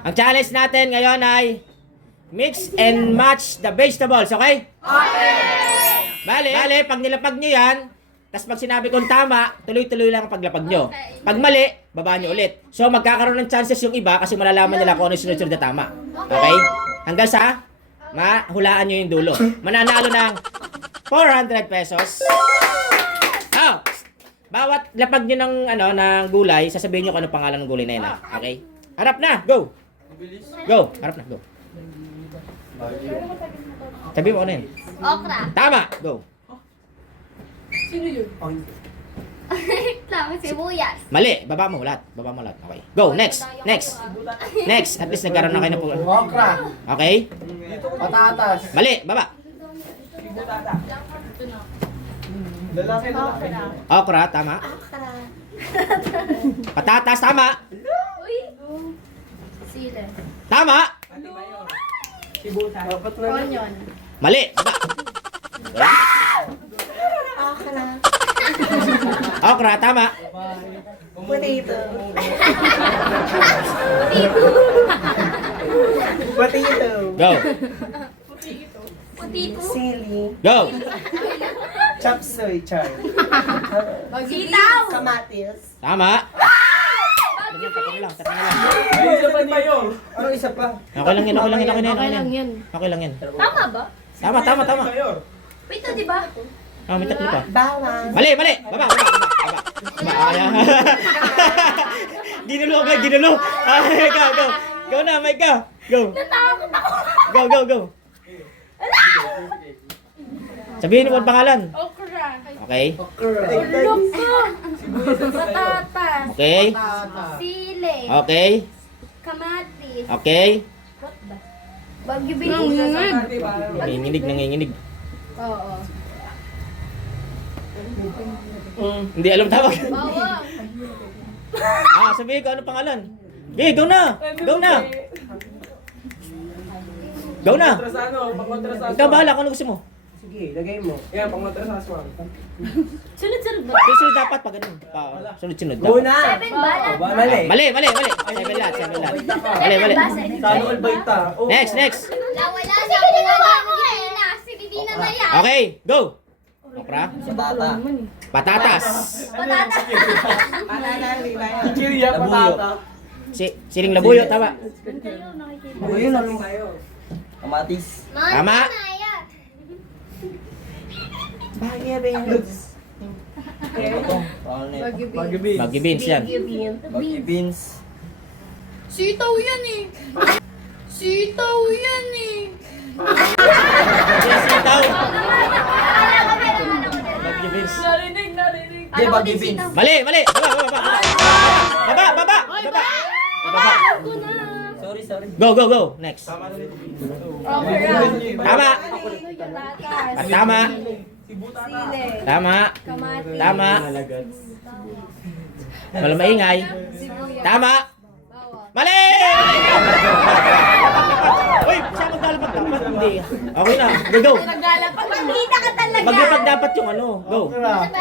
Ang challenge natin ngayon ay mix and match the vegetables, okay? Bale, pag nilapag nyo yan, tapos pag sinabi kong tama, tuloy-tuloy lang ang paglapag nyo. Pag mali, baba nyo ulit. So magkakaroon ng chances yung iba kasi malalaman nila kung ano yung sunod-sunod na tama. Okay? Hanggang sa mahulaan nyo yung dulo. Mananalo ng 400 pesos. Oh, bawat lapag nyo ng, ng gulay, sasabihin nyo kung ano pangalan ng gulay na yun. Okay? Harap na! Go! Go! Harap na! Go! Sabi mo ano yun? Okra. Tama! Go! Sino yun? Tama, sibuyas. Mali! Baba mo lahat. Baba mo lahat. Okay. Go! Next! Next! Next! At least nagkaroon na kayo ng Okra. Okay? Patatas. Mali! Baba! Lalaki. Okra, tama. Patatas, tama. Uy. Sile. Tama. Dapat na. Onion. Mali. Baba. Okra, tama. Potato. Potato. Go. Putito. Sili. Go. Chop suey char. Sitaw. Kamatis. Tama. Tatlo lang. Ay, isa pa yun. Ano isa pa? Okay lang yan. Okay lang yan. Okay lang yan. Tama ba? Tama. Wait, di ba? May tatlo pa. Bawang. Mali. Baba. Ayan. Ginulo. Go. Go na, Mike, go. Go. Natakot ako. Go. Sabihin mo ang pangalan. Okra. Okay. Loko. Patatas. Okay. Sile. Okay. Kamatis. Okay. What ba? Bagyo binig. Nanginginig. Oo. Hindi alam tawag. Bawang. Sabihin ko ano pangalan. Okay, go na. Go na. Ikaw bahala kung ano gusto mo. Sige, lagay mo. Yan, pangontra sa aswang. Sunod-sunod ba? Sunod dapat pag ganun. Sunod-sunod dapat. Muna. Seven ba? Mali. Mali. Seven lahat. Mali. Saan all bite ta? Next. Wala sa ginawa ko eh. Sige, di na yan. Okay, go. Okra. Patata. Patatas. Patatas. Chiriya, patata. Siling labuyo, tama. Yun lang tayo. Kamatis. Tama. Bagay beans. Baggy beans yan. Bagay beans. Sitaw yan eh. Sitaw. Baggy beans. Narinig. Di, bagay beans. Mali. Baba. Ako na. Sorry. Go. Next. Okra. Tama. Patatas. Tama. Sile. Tama. Kamatis. Tama. Walang maingay. Sibuyas. Tama. Bawang. Mali! Uy, siya maglalapag dapat. Hindi. Okay na. Go. Naglalapag. Magkita ka talaga. Maglapag dapat yung ano. Go.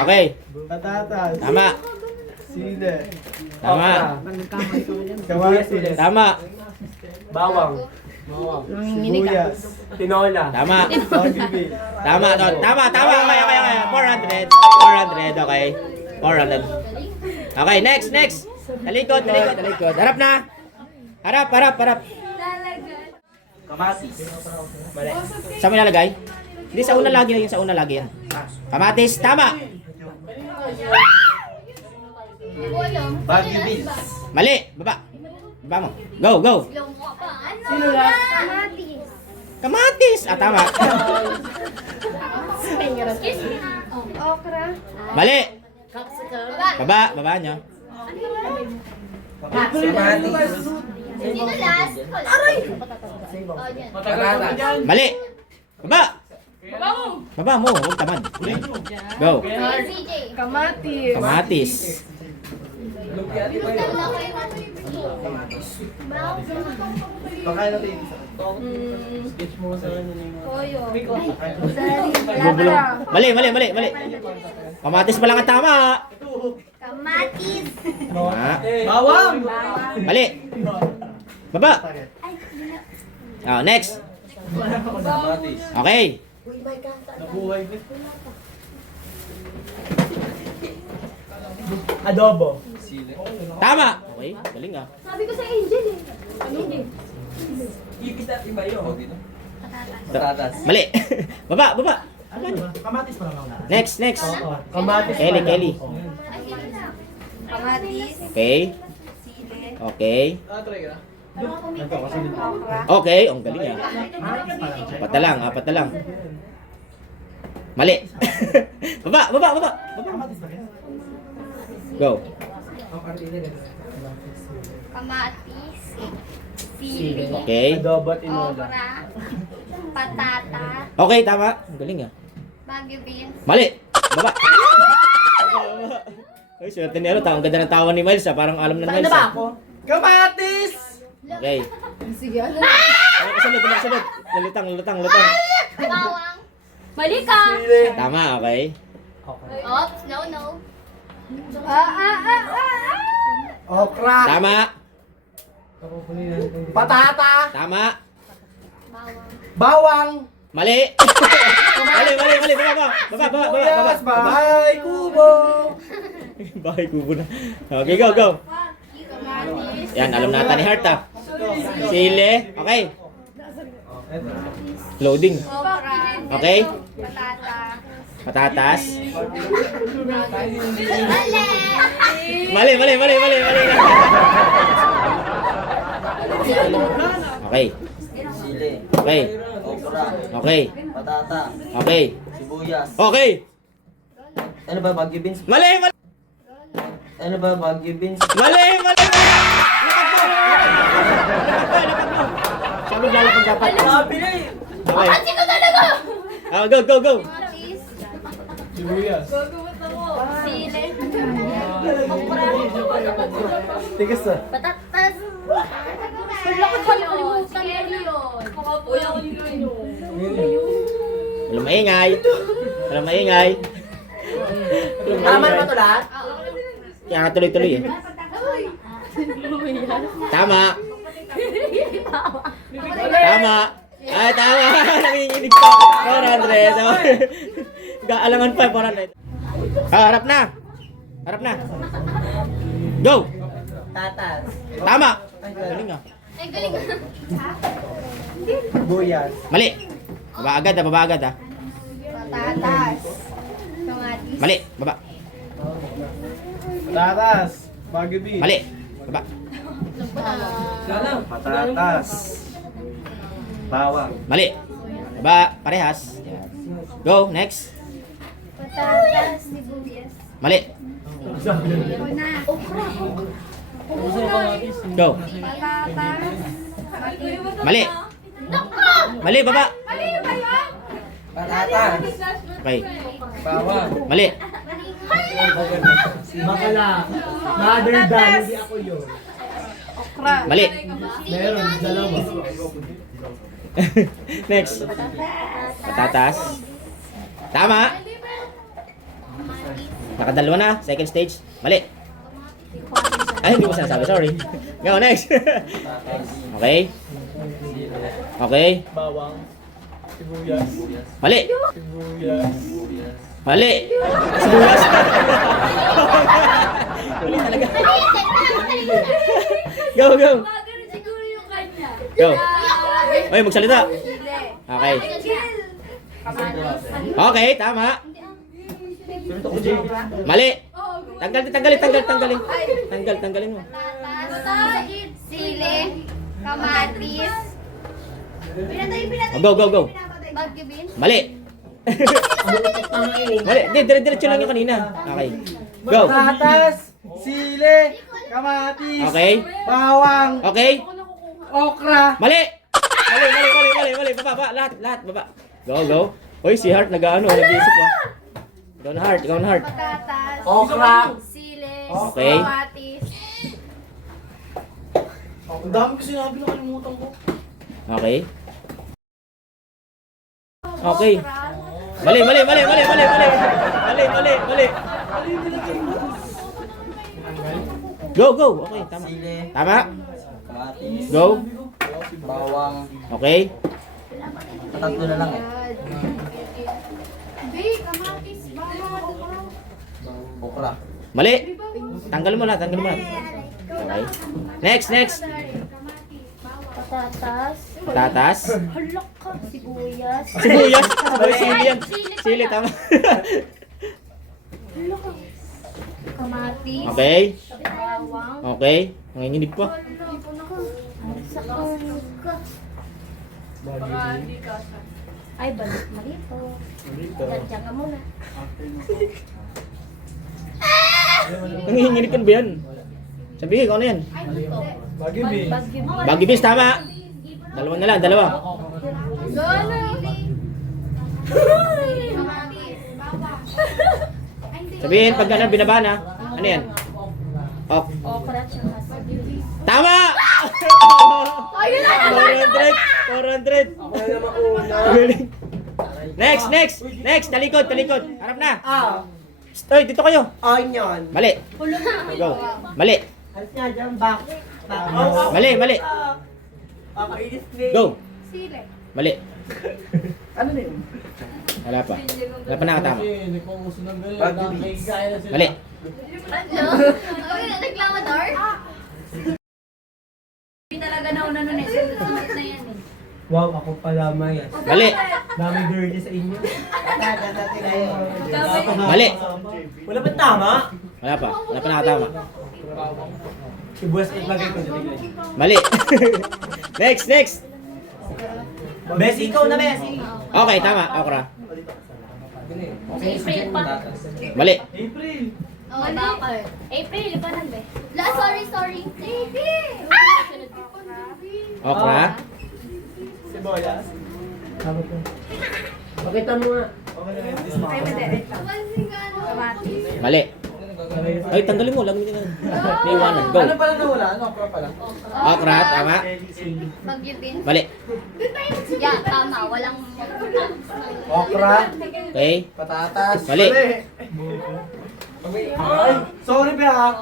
Okay. Patatas. Tama. Sili. Tama. Kamatis. Tama. Bawang. Sibuyas. Tinola. Tama. Bagay beans. Tama. Okay. 400. Okay. 400. Okay, next. Talikod. Harap na. Harap. Lalagyan. Kamatis. Mali. Saan mo ilalagay? Hindi, sa una lagi yan. Kamatis. Tama. Bagay beans. Mali. Baba mo. Go. Ano yan? Kamatis. Kamatis. Tama. Okra. Mali. Baba. Baba nyo. Kamatis. Sino last? Aray! Mali. Baba mo. Huwag tamad. Go. CJ. Kamatis. Pakain natin yung isa. Sketch mo sa ano yung... Koyo. Bubulong. Mali. Kamatis pa lang ang tama. Kamatis. Tama. Bawang! Mali. Baba. Target. Oh, next. Kamatis. Okay. Nabuhay din. Adobo. Sili. Tama. Okay, galing ah. Sabi ko sa Angel eh. Iba yun. Patatas. Mali. Baba, baba. Kamatis pa naman. Next, next. Kamatis pa Kelly, lang. Kelly. Ay, sige na. Kamatis, Okay. sili, Okay. Try ka na. okra, Okay, ang galing ah. Apat na lang, apat na lang. Mali. Baba, baba, baba. Kamatis pa rin. Go. Kamatis. Sili. Okay. Adobo at inola. Okra. Patata. Okay, tama. Ang galing ah. Baguio beans. Mali. Baba. Ay, swerte ni ano, ang ganda ng tawa ni Miles ah. Parang alam na Miles ah. Kamatis! Okay. sige, ano? Okay, kasunod, kasunod. Lulutang, lulutang, lulutang. Bawang. Mali ka. Sili. Tama, okay. Oops, no, no. Okra. Tama. Patata. Tama. Bawang. Bawang. Mali. Mali, mali, mali. Baba, baba. Baba, baba, baba. Sibuyas. Baba. Bahay kubo. Bahay kubo na. Okay, go, go. Kamatis. Yan, alam nata ni Heart ah. Sili. Okay. Loading. Okra. Okay. Patata. Patatas. Mali. Mali, mali, mali, mali, mali. Okay. Sili, Okay. okra, Okay. patata, Okay. sibuyas. Okay. Ano ba, Baguio beans? Mali, mali. Ano ba, Baguio beans? Mali, mali. Sabi lalapag dapat. Sabi na eh! Okay. Kasi ko talaga. Go, go, go. Kamatis. Sibuyas. Sili. Okra. Tigas ah. Patatas. Lakad pa nakalimutan ko yun. Walang maingay. Walang maingay. Tama naman ito lahat? Kaya nga tuloy-tuloy eh. Tama. Tama. Ay, tama. Nanginginig pa. 400. Gaalangan pa, 400. Ah, harap na. Harap na. Go. Tatas. Tama. Galing ah. Ay, galing. Sibuyas. Mali. Baba agad ah, baba agad ah. Patatas. Kamatis. Mali. Baba. Patatas. Baguio beans. Mali. Baba. Patatas. Bawang. Mali. Baba. Parehas. Yan. Go. Next. Patatas. Sibuyas. Mali. Okra. Go. Patatas. Mali. Mali. Baba. Patatas. Okay. Bawang. Mali. Bakala. Mother Dan. Hindi ako yun. Mali. Meron. Dalawa. Next. Patatas. Tama. Nakadalawa na. Second stage. Mali. Ay, hindi ko sinasabi. Sorry. Go, next. Okay. Okay. Bawang. Sibuyas. Mali. Sibuyas. Mali. Sibuyas. Mali talaga. Go, go. Siguro yung kanya. Go. Oy, magsalita. Okay. Okay, tama. Mali. Tanggalin, tanggalin. Tanggalin mo. Patatas. Sili. Kamatis. Oh, go, go, go. Baguio beans. Mali. Mali. Di, dire-diretso lang yung kanina. Okay. Go. Patatas. Sili. Kamatis. Okay. Bawang. Okay. Okra. Mali. Mali. Baba. Lahat. Baba. Go, go. Hoy, si Heart nag-ano, nag-iisip ah. Ikaw na Heart. Patatas. Okra. Sili. Okay. Kamatis. Ang dami ko sinabi na kalimutan ko. Okay. Okay. Mali. Go. Okay, tama. Sili, Tama. Kamatis. Go. Bawang. Okay. Tatlo na lang eh. Be, kamatis, bawang. Okra. Mali. Tanggal mo na, tanggal mo na. Okay. Next. Patatas. Patatas. Halak ka. Sibuyas. Sibuyas. Sabay sili yan. Sili, tama. Halak ka. Kamatis. Okay. Bawang. Okay. Nanginginig pa. Sakon ka. Ay, balik mali po. Diyan ka muna. Nanginginig ka ba yan? Sabihin ko ano yan. Bagay, B. Baggy beans, tama. Dalawa na lang, dalawa. Gana. Sabihin, pag ano, binaba na. Ano yan? Ok. Okra tsaka sibuyas. Tama! Ayun na 400! 400! Ako na naman una. Galing. Next! Talikod! Harap na! Oy, dito kayo! Onion. Mali! Go! Mali! Halit nga dyan, back. Mali! Kakainis Go! Sili. Mali! Ano na yun? Wala pa nakatama. Hindi ko uso ng ganun. Bagay, B. Nakikigaya na sila. Mali! Ano? Ay, naglamador? Hindi talaga nauna nun eh. Sunod na yan eh. Wow, ako pala may. Mali! Dami dirty sa inyo. Mali! Wala pa tama? Wala pa nakatama. Sibuyas itlagay ko dyan. Mali! Next! Bessie, ikaw na Bessie. Okay, tama. Okra. April pa. Mali! April. Oh, bakit? April, pa lang be. Sorry. Baby! Ah! Okra. Sibuyas. Tama ko. Pakita mo nga. Okay na yun. Kamatis. Mali! Ay, tanggalin mo. Lagyan mo na. May iwanan. Go! Ano pala nawala? Ano okra pala? Okra, tama. Bagyupin. Mali. Yeah, tama. Walang... Okra. Okay. Patatas. Mali. Ay, sorry ba?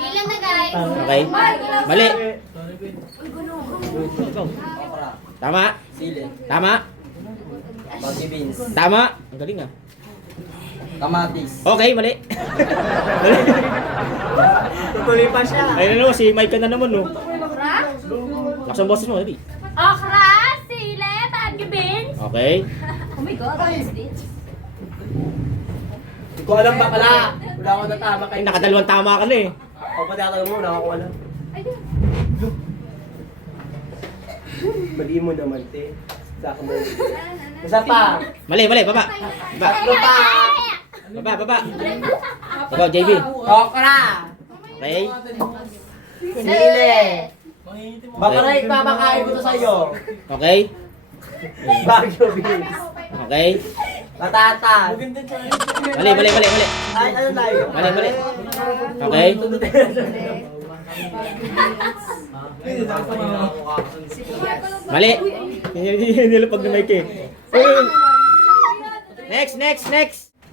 Bilang na guys. Okay. Mali. Okra. Tama. Sili. Tama. Baggy beans. Tama. Ang galing ah. Kamatis. Okay, mali. Tutuloy pa siya. Ayun na naman, si Mike ka na naman no. Okra? Lakas ang boses mo, Eddie. Okra, sile, bagyupin. Okay. Oh my God, what is this? Hindi ko alam ba pala. Wala ako natama Ay, kay nakadalawang tama ka na eh. Ako pa tatanong mo, wala ako alam. Mali mo naman, te. Saka mo. Isa pa. Mali, baba. Tatlo pa. Baba. Ikaw, JB. Okra. Okay. Sili. Baka na ipapakain ko to sa'yo. Okay. Bagyo beans. Okay. Patatas. Mali. Ay, ano tayo? Mali. Okay. Mali. Hindi nilapag ni Mike eh. Uy. Next.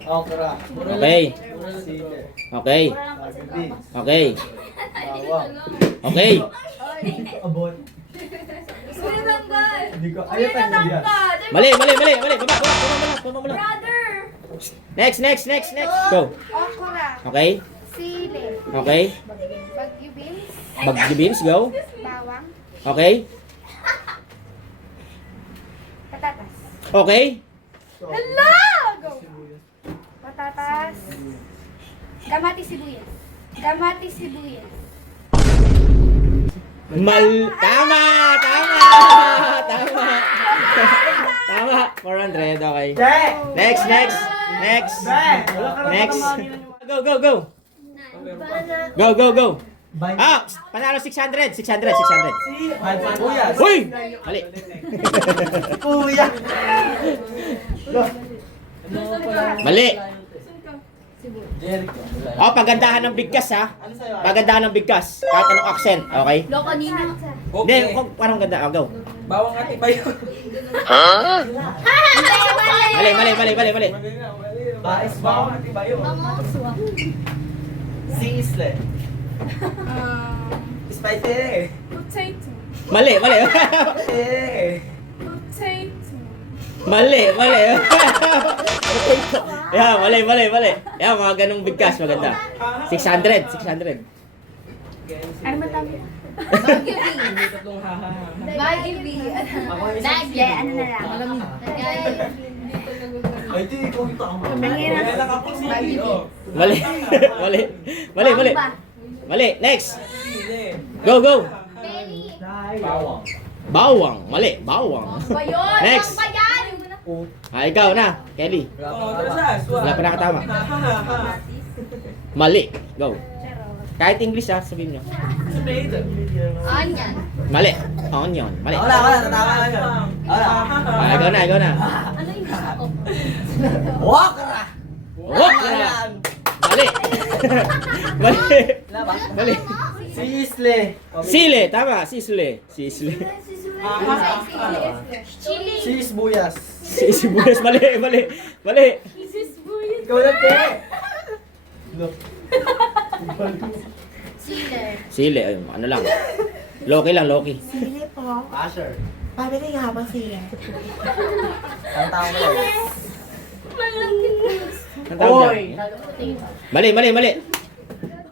Okra. Okay. Sili. Okay. Beans. Okay. Bawang. Okay. Abot. Hindi ko. Ayaw tayo biya. Mali. Baba mo lang. Brother! Next. Go. Okra. Okay. Sili. Okay. Bagyo beans. Baggy beans, go. Bawang. Okay. Patatas. Okay. Hello! Go! Patatas. Kamatis sibuyas. Tama. Tama. 400, okay. Che! Next. Be! Go. Go. Ah, panalo 600. Si Kuya. Uy! Mali. Kuya. Mali. Jericho. Oh, pagandahan ng bigkas ha. Ano sa'yo? Pagandahan ng bigkas. Kahit anong accent, okay? Lo, kanina. Hindi, kung parang ganda. Oh, go. Bawang at iba yun. Mali. Bais bawang at iba yun. Ang oswa. Si Isle. Spicy. Potato. Mali, mali. Eh. Potato. Mali, mali. Yan, mali, mali, mali. Yan, mga ganong bigkas, maganda. 600, 600. Ano ba tama? Bagyo B. Baggy B. Bagyo. Ano na lang? Ay, di, ikaw ito ako. Mahirap. Kaya lang ako si Baggy B. Mali. Mali. Mali, mali. Mali, next. Sili. Go, go. Belly. Bawang. Bawang. Mali, bawang. Ba yun? Next. Ano ba yan? Ikaw na, Kelly. Wala pa nakatama. Mali. Go. Kahit English sabihin nyo. Onion. Mali. Onion. Mali. Wala, tatama ka siya. Wala. Ikaw na, ikaw na. Ano yung gusto ko? Wakra. Okra. Mali. Mali. Mali. Sisle. Sile, tama. Sisle. Sisle. Chili. Sisbuyas. Sibuyas. Mali, mali. Mali. Ikaw na, te. Sealer. Sile, ay, ano lang. Loki lang, Loki. Sili po. Asher. Pabili nga ba sili? Ang tao mo lang. Ang tawag dyan? Mali, mali, mali.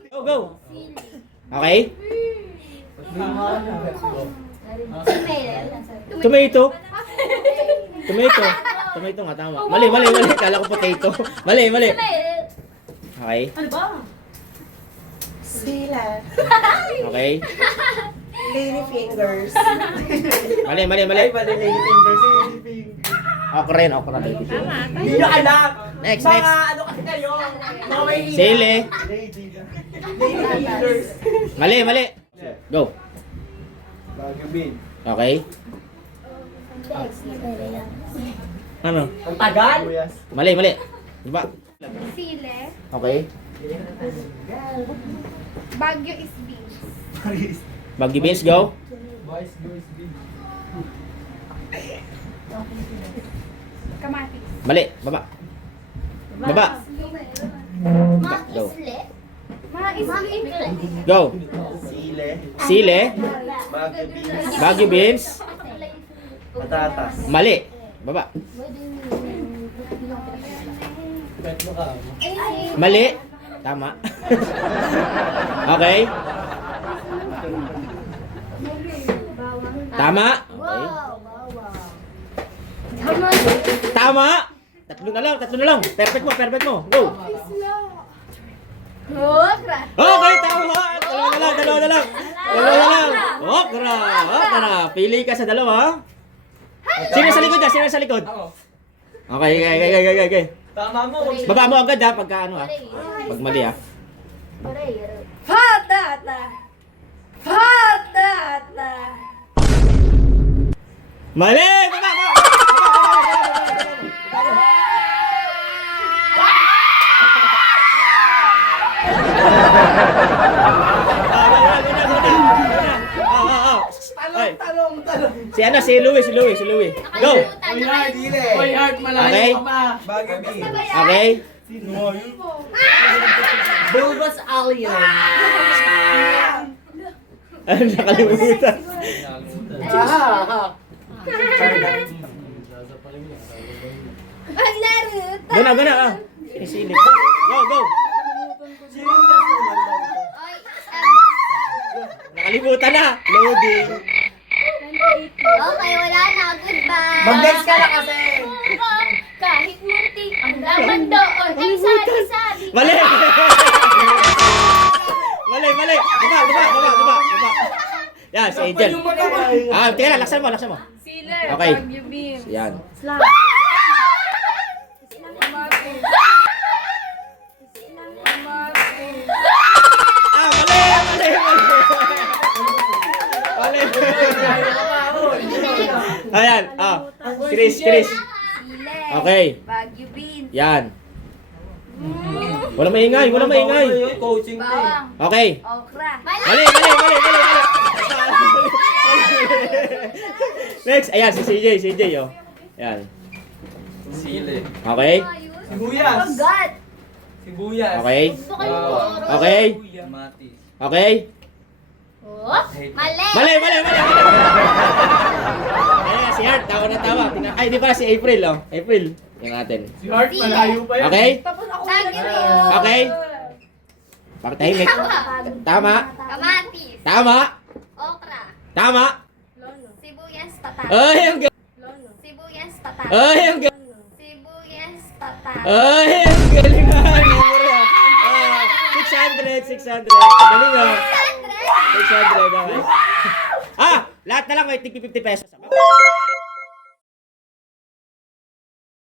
Go, go. Okay? Tomato. Tomato. Tomato nga, tama. Mali, mali, mali. Kala ko potato. Mali, mali. Okay? Ano ba? Sila. Okay? Lady fingers. Mali, mali, mali. Ay, mali, lady fingers. Okra yun, okra. Baby. Hindi nyo alam. Next, Mga next. ano kasi kayo. Mga may hina. Sili. Lady fingers. Mali, mali. Go. Bagyo bin. Okay? Ano? Ang tagal. Mali, mali. Diba? Sile. Okay? Bagyo is beans. Baggy beans, go. Kamatis. Mali, baba. Baba. Go. Maisle. Maisle. Go. Sile. Sile. Bagyo bin. Bagyo beans. Patatas. Mali. Baba. Mali. Tama. Okay. Tama. Okay. Tama. Tatlo na lang, tatlo na lang. Perfect mo, perfect mo. Go. Okra. Okay, tama. Dalawa na lang, dalawa na lang. Dalawa na lang. Okra. Okra. Pili ka sa dalawa. Sino sa likod dyan? Sino sa likod? Okay, okay. Tama mo. Baba mo agad ha, pagka ano ha. Pag mali ha. Patata. Patata. Mali! Baba! Talong. Si ano, si Louie. Go! Hoy, heart, malayo Okay. ka pa. Bagyo bin. Okay? Bulbous alien. Ano nakalimutan? Ang Naruto. Gana ah. Sinisilip. Go! Nakalimutan na. Loading. Okay, wala na. Goodbye. Mag-guess ka na kasi. Kahit muntik ang laman doon ay sabi-sabi. Mali! Mali! Baba! Yan, si Angel. Teka lang, laksan mo. Sile. Okay. Bagyo beans. Yan. Mali! Ayan, Chris. Sile. Okay. Bagyo beans. Yan. Walang maingay. Coaching to. Bawang. Okay. Okra. Mali! Next, ayan, si CJ, oh. Yan. Sili. Okay? Sibuyas. God. Sibuyas. Okay? Gusto ko yung Okay? Kamatis. Okay? Oh, mali. Mali. Ayan, si Heart, tawa na tawa. Ay, di pala si April, oh. April, yung natin. Si Heart, malayo pa yun. Okay? Tapos ako Thank you. Okay? Pakitahimik. Tama. Kamatis. Tama. Okra. Tama. Sibuyas patas. Ay, ang galing. Sibuyas patas. Ay, ang galing. Sibuyas patas. Ay, ang galing nga. 600. Galing nga. 600, okay. Lahat na lang may tig 50 pesos.